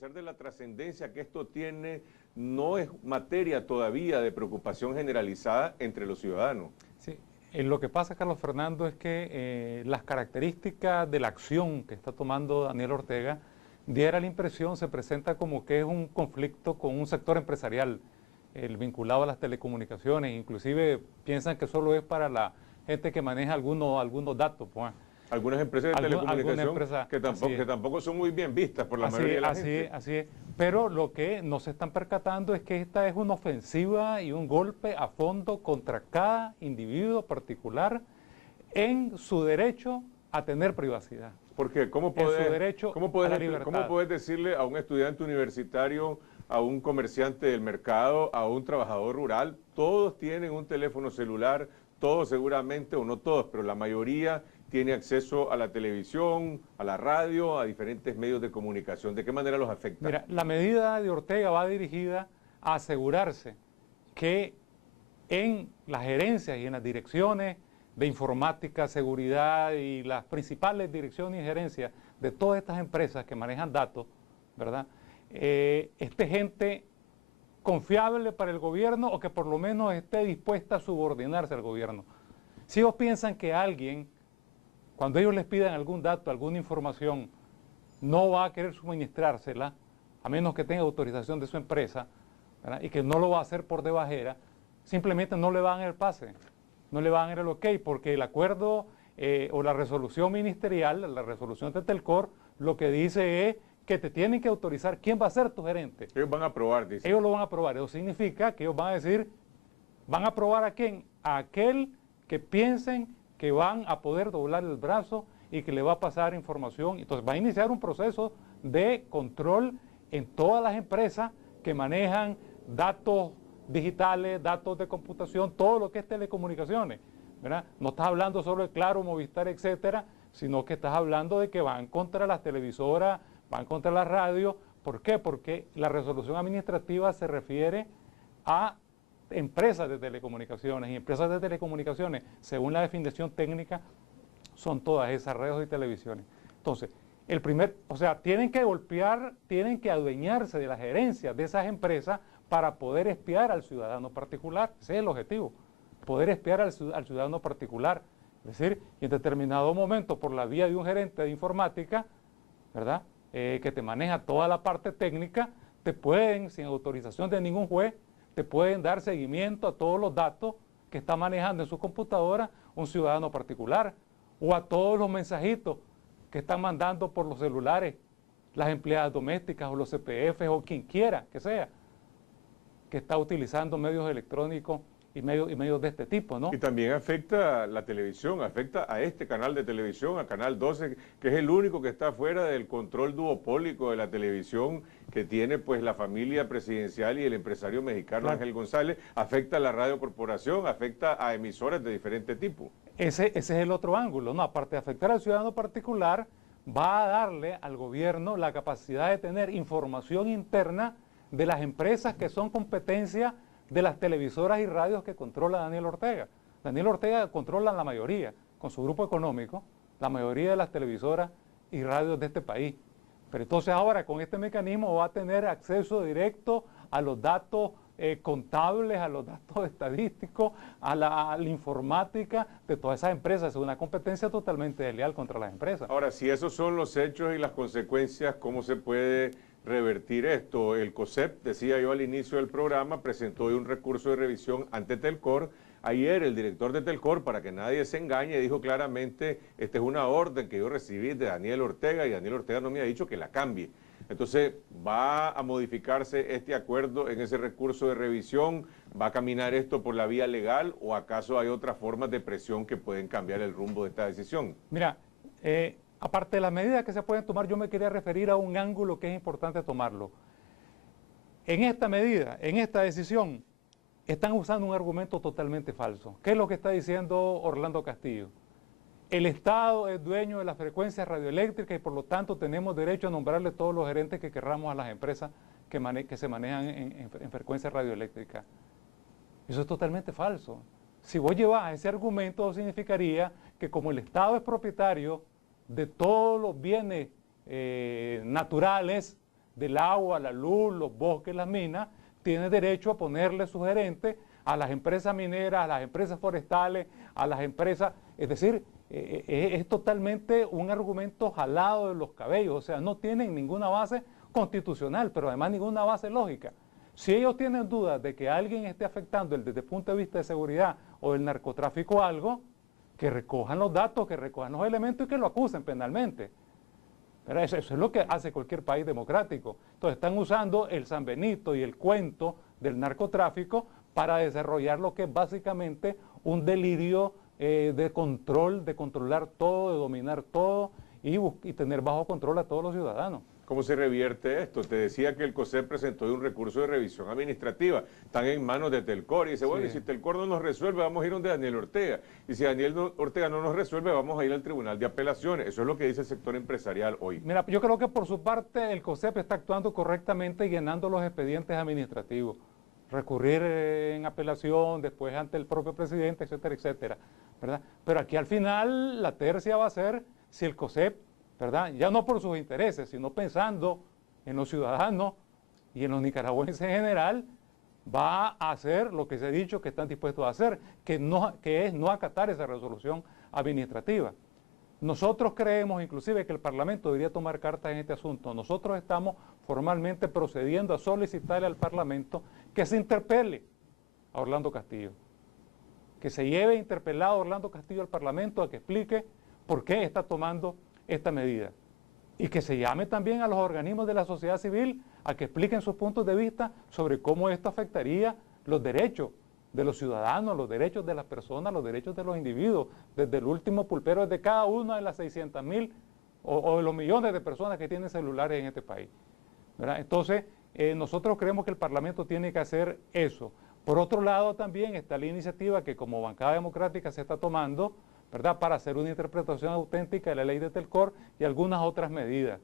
pesar de la trascendencia que esto tiene, no es materia todavía de preocupación generalizada entre los ciudadanos. Sí, lo que pasa, Carlos Fernando, es que las características de la acción que está tomando Daniel Ortega diera la impresión, se presenta como que es un conflicto con un sector empresarial, el vinculado a las telecomunicaciones, inclusive piensan que solo es para la gente que maneja algunos datos, pues. Algunas empresas de telecomunicación que tampoco son muy bien vistas por la mayoría de la gente. Así es. Pero lo que no se están percatando es que esta es una ofensiva y un golpe a fondo contra cada individuo particular en su derecho a tener privacidad. Porque ¿cómo puedes decirle a un estudiante universitario, a un comerciante del mercado, a un trabajador rural, todos tienen un teléfono celular, todos seguramente, o no todos, pero la mayoría tiene acceso a la televisión, a la radio, a diferentes medios de comunicación? ¿De qué manera los afecta? Mira, la medida de Ortega va dirigida a asegurarse que en las gerencias y en las direcciones de informática, seguridad y las principales direcciones y gerencias de todas estas empresas que manejan datos, ¿verdad? Esté gente confiable para el gobierno o que por lo menos esté dispuesta a subordinarse al gobierno. Si ellos piensan que alguien, cuando ellos les pidan algún dato, alguna información, no va a querer suministrársela, a menos que tenga autorización de su empresa, ¿verdad? Y que no lo va a hacer por debajera, simplemente no le van el pase, no le van el ok, porque el acuerdo o la resolución ministerial, la resolución de Telcor, lo que dice es que te tienen que autorizar quién va a ser tu gerente. Ellos van a aprobar, dice. Ellos lo van a aprobar. Eso significa que ellos van a decir, ¿van a aprobar a quién? A aquel que piensen que van a poder doblar el brazo y que le va a pasar información. Entonces va a iniciar un proceso de control en todas las empresas que manejan datos digitales, datos de computación, todo lo que es telecomunicaciones, ¿verdad? No estás hablando solo de Claro, Movistar, etcétera, sino que estás hablando de que van contra las televisoras, van contra la radio. ¿Por qué? Porque la resolución administrativa se refiere a empresas de telecomunicaciones, y empresas de telecomunicaciones, según la definición técnica, son todas esas redes y televisiones. Entonces, tienen que golpear, tienen que adueñarse de las gerencias de esas empresas para poder espiar al ciudadano particular. Ese es el objetivo, poder espiar al ciudadano particular. Es decir, y en determinado momento, por la vía de un gerente de informática, ¿verdad?, que te maneja toda la parte técnica, te pueden, sin autorización de ningún juez, te pueden dar seguimiento a todos los datos que está manejando en su computadora un ciudadano particular, o a todos los mensajitos que están mandando por los celulares las empleadas domésticas o los CPF o quien quiera que sea, que está utilizando medios electrónicos y medios de este tipo, ¿no? Y también afecta la televisión, afecta a este canal de televisión, a Canal 12, que es el único que está fuera del control duopólico de la televisión que tiene pues la familia presidencial y el empresario mexicano Ángel González. Afecta a la Radio Corporación, afecta a emisoras de diferente tipo. Ese es el otro ángulo, ¿no? Aparte de afectar al ciudadano particular, va a darle al gobierno la capacidad de tener información interna de las empresas que son competencia de las televisoras y radios que controla Daniel Ortega. Daniel Ortega controla la mayoría, con su grupo económico, la mayoría de las televisoras y radios de este país. Pero entonces ahora con este mecanismo va a tener acceso directo a los datos contables, a los datos estadísticos, a la informática de todas esas empresas. Es una competencia totalmente desleal contra las empresas. Ahora, si esos son los hechos y las consecuencias, ¿cómo se puede revertir esto? El COSEP, decía yo al inicio del programa, presentó hoy un recurso de revisión ante Telcor. Ayer el director de Telcor, para que nadie se engañe, dijo claramente, esta es una orden que yo recibí de Daniel Ortega y Daniel Ortega no me ha dicho que la cambie. Entonces, ¿va a modificarse este acuerdo en ese recurso de revisión? ¿Va a caminar esto por la vía legal o acaso hay otras formas de presión que pueden cambiar el rumbo de esta decisión? Mira, aparte de las medidas que se pueden tomar, yo me quería referir a un ángulo que es importante tomarlo. En esta medida, en esta decisión, están usando un argumento totalmente falso. ¿Qué es lo que está diciendo Orlando Castillo? El Estado es dueño de las frecuencias radioeléctricas y por lo tanto tenemos derecho a nombrarle todos los gerentes que querramos a las empresas que se manejan en frecuencias radioeléctricas. Eso es totalmente falso. Si vos llevas ese argumento, significaría que como el Estado es propietario de todos los bienes naturales del agua, la luz, los bosques, las minas, tiene derecho a ponerle su gerente a las empresas mineras, a las empresas forestales, a las empresas, es decir, es totalmente un argumento jalado de los cabellos, o sea, no tienen ninguna base constitucional, pero además ninguna base lógica. Si ellos tienen dudas de que alguien esté afectando desde el punto de vista de seguridad o del narcotráfico algo, que recojan los datos, que recojan los elementos y que lo acusen penalmente. Pero eso es lo que hace cualquier país democrático. Entonces están usando el San Benito y el cuento del narcotráfico para desarrollar lo que es básicamente un delirio de control, de controlar todo, de dominar todo y tener bajo control a todos los ciudadanos. ¿Cómo se revierte esto? Te decía que el COSEP presentó un recurso de revisión administrativa, están en manos de Telcor, y dice, bueno, y si Telcor no nos resuelve, vamos a ir donde Daniel Ortega, y si Daniel Ortega no nos resuelve, vamos a ir al Tribunal de Apelaciones. Eso es lo que dice el sector empresarial hoy. Mira, yo creo que por su parte el COSEP está actuando correctamente y llenando los expedientes administrativos. Recurrir en apelación, después ante el propio presidente, etcétera, etcétera, ¿verdad? Pero aquí al final la tercia va a ser si el COSEP, ¿verdad? Ya no por sus intereses, sino pensando en los ciudadanos y en los nicaragüenses en general, va a hacer lo que se ha dicho que están dispuestos a hacer, que es no acatar esa resolución administrativa. Nosotros creemos inclusive que el Parlamento debería tomar cartas en este asunto. Nosotros estamos formalmente procediendo a solicitarle al Parlamento que se interpele a Orlando Castillo, que se lleve interpelado a Orlando Castillo al Parlamento a que explique por qué está tomando esta medida y que se llame también a los organismos de la sociedad civil a que expliquen sus puntos de vista sobre cómo esto afectaría los derechos de los ciudadanos, los derechos de las personas, los derechos de los individuos, desde el último pulpero de cada una de las 600,000 o de los millones de personas que tienen celulares en este país, ¿verdad? Entonces, nosotros creemos que el Parlamento tiene que hacer eso. Por otro lado, también está la iniciativa que como bancada democrática se está tomando, ¿verdad?, para hacer una interpretación auténtica de la ley de Telcor y algunas otras medidas.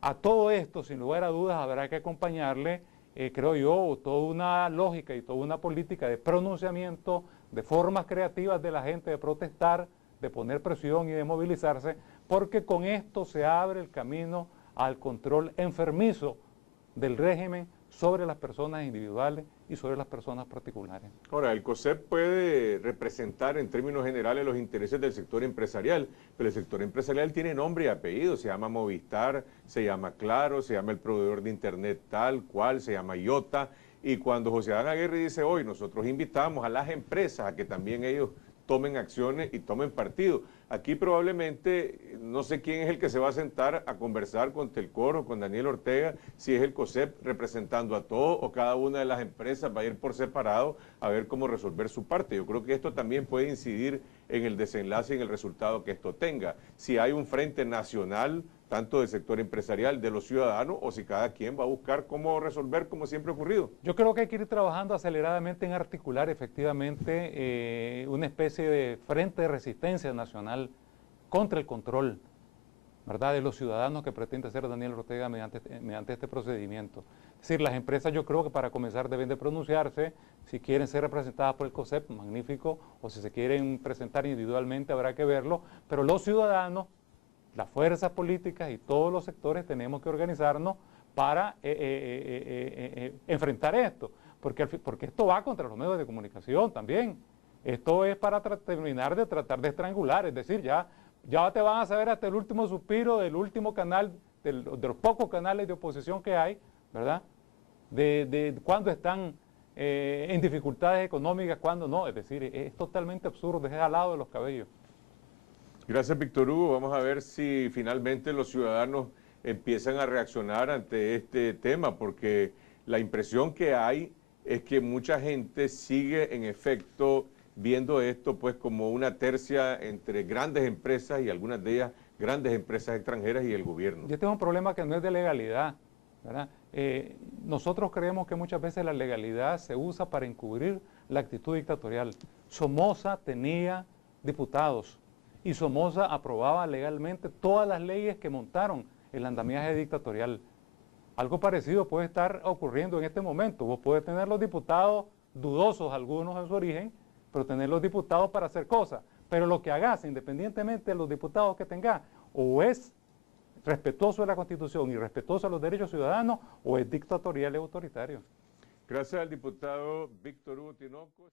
A todo esto, sin lugar a dudas, habrá que acompañarle, creo yo, toda una lógica y toda una política de pronunciamiento, de formas creativas de la gente de protestar, de poner presión y de movilizarse, porque con esto se abre el camino al control enfermizo del régimen sobre las personas individuales y sobre las personas particulares. Ahora, el COSEP puede representar en términos generales los intereses del sector empresarial, pero el sector empresarial tiene nombre y apellido, se llama Movistar, se llama Claro, se llama el proveedor de internet tal cual, se llama IOTA, y cuando José Adán Aguirre dice hoy, nosotros invitamos a las empresas a que también ellos tomen acciones y tomen partido. Aquí probablemente, no sé quién es el que se va a sentar a conversar con Telcor o con Daniel Ortega, si es el COSEP representando a todo o cada una de las empresas va a ir por separado a ver cómo resolver su parte. Yo creo que esto también puede incidir en el desenlace y en el resultado que esto tenga. Si hay un frente nacional, tanto del sector empresarial, de los ciudadanos, o si cada quien va a buscar cómo resolver como siempre ha ocurrido. Yo creo que hay que ir trabajando aceleradamente en articular efectivamente una especie de frente de resistencia nacional contra el control, ¿verdad?, de los ciudadanos que pretende hacer Daniel Ortega mediante este procedimiento. Es decir, las empresas yo creo que para comenzar deben de pronunciarse, si quieren ser representadas por el COSEP, magnífico, o si se quieren presentar individualmente habrá que verlo, pero los ciudadanos, las fuerzas políticas y todos los sectores tenemos que organizarnos para enfrentar esto, porque esto va contra los medios de comunicación también. Esto es para terminar de tratar de estrangular, es decir, ya te van a saber hasta el último suspiro del último canal, de los pocos canales de oposición que hay, ¿verdad?, de cuándo están en dificultades económicas, cuándo no, es decir, es totalmente absurdo, es jalado de los cabellos. Gracias, Víctor Hugo. Vamos a ver si finalmente los ciudadanos empiezan a reaccionar ante este tema, porque la impresión que hay es que mucha gente sigue en efecto viendo esto pues como una tercia entre grandes empresas y algunas de ellas grandes empresas extranjeras y el gobierno. Yo tengo un problema que no es de legalidad, ¿verdad? Nosotros creemos que muchas veces la legalidad se usa para encubrir la actitud dictatorial. Somoza tenía diputados y Somoza aprobaba legalmente todas las leyes que montaron el andamiaje dictatorial. Algo parecido puede estar ocurriendo en este momento. Vos podés tener los diputados dudosos, algunos en su origen, pero tener los diputados para hacer cosas. Pero lo que hagas, independientemente de los diputados que tengas, o es respetuoso de la Constitución y respetuoso de los derechos ciudadanos, o es dictatorial y autoritario. Gracias al diputado Víctor Hugo Tinoco.